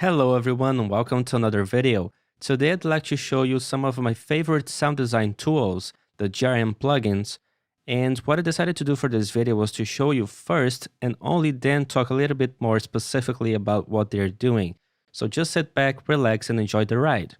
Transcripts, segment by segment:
Hello everyone and welcome to another video. Today I'd like to show you some of my favorite sound design tools, the GRM plugins, and what I decided to do for this video was to show you first and only then talk a little bit more specifically about what they're doing. So just sit back, relax and enjoy the ride.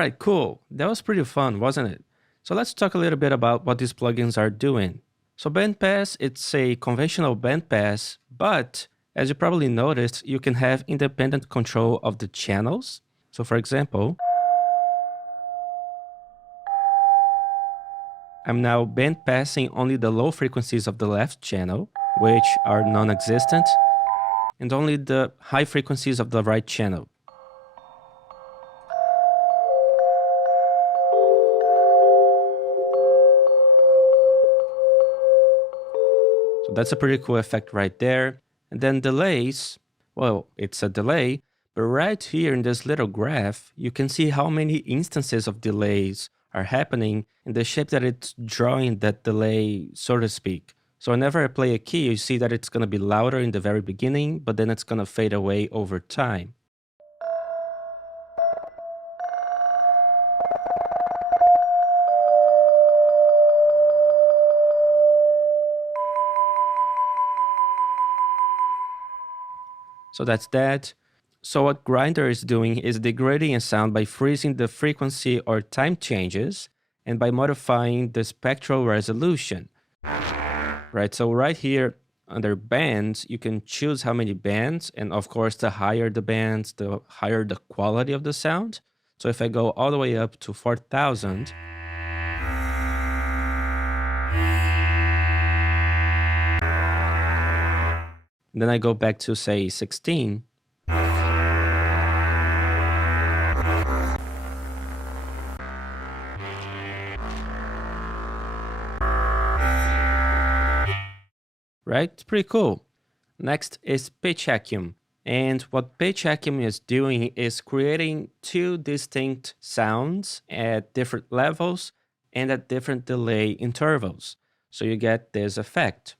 Alright, cool. That was pretty fun, wasn't it? So let's talk a little bit about what these plugins are doing. So bandpass, it's a conventional bandpass, but as you probably noticed, you can have independent control of the channels. So for example, I'm now bandpassing only the low frequencies of the left channel, which are non-existent, and only the high frequencies of the right channel. So that's a pretty cool effect right there. And then delays, well, it's a delay, but right here in this little graph, you can see how many instances of delays are happening in the shape that it's drawing that delay, so to speak. So whenever I play a key, you see that it's going to be louder in the very beginning, but then it's going to fade away over time. So that's that. So what Grindr is doing is degrading a sound by freezing the frequency or time changes and by modifying the spectral resolution. Right, so right here under bands, you can choose how many bands, and of course the higher the bands, the higher the quality of the sound. So if I go all the way up to 4000, then I go back to say 16, right? It's pretty cool. Next is pitch vacuum. And what pitch vacuum is doing is creating two distinct sounds at different levels and at different delay intervals. So you get this effect.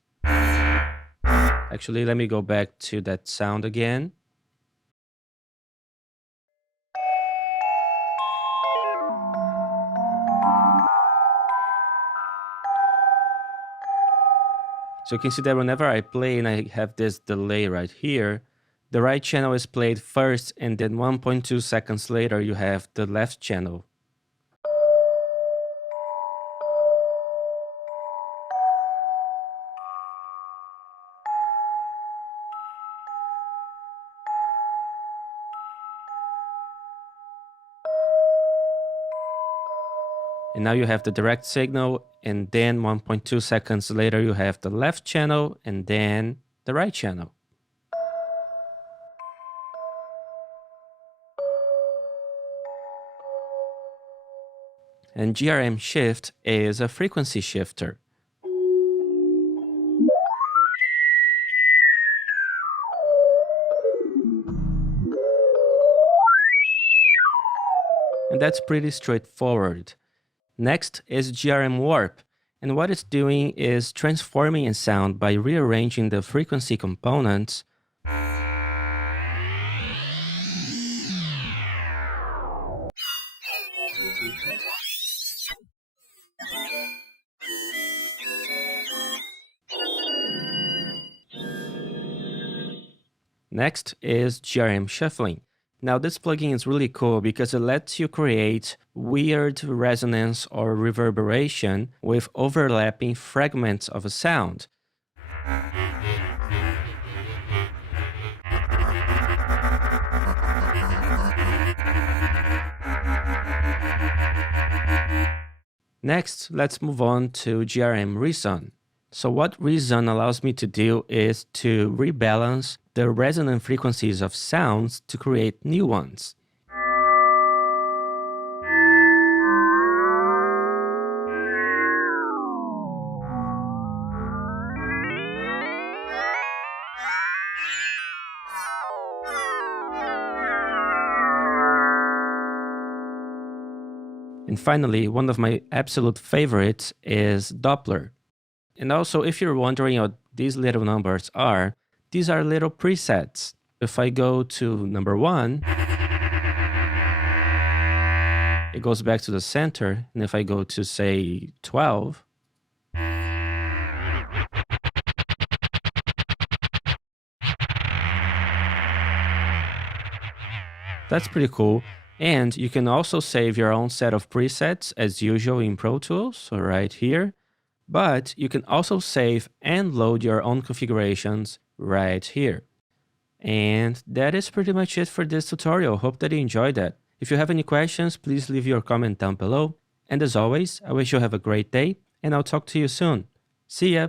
Actually, let me go back to that sound again. So you can see that whenever I play and I have this delay right here, the right channel is played first, and then 1.2 seconds later you have the left channel. And now you have the direct signal, and then 1.2 seconds later you have the left channel, and then the right channel. And GRM shift is a frequency shifter. And that's pretty straightforward. Next is GRM warp. And what it's doing is transforming a sound by rearranging the frequency components Next is GRM shuffling. Now this plugin is really cool because it lets you create weird resonance or reverberation with overlapping fragments of a sound. Next, let's move on to GRM reson. So what reson allows me to do is to rebalance the resonant frequencies of sounds to create new ones. And finally, one of my absolute favorites is Doppler. And also, if you're wondering what these little numbers are, these are little presets. If I go to number 1, it goes back to the center. And if I go to, say, 12, that's pretty cool. And you can also save your own set of presets as usual in Pro Tools, so right here. But you can also save and load your own configurations right here. And that is pretty much it for this tutorial. Hope that you enjoyed that. If you have any questions, please leave your comment down below. And as always, I wish you have a great day, and I'll talk to you soon. See ya!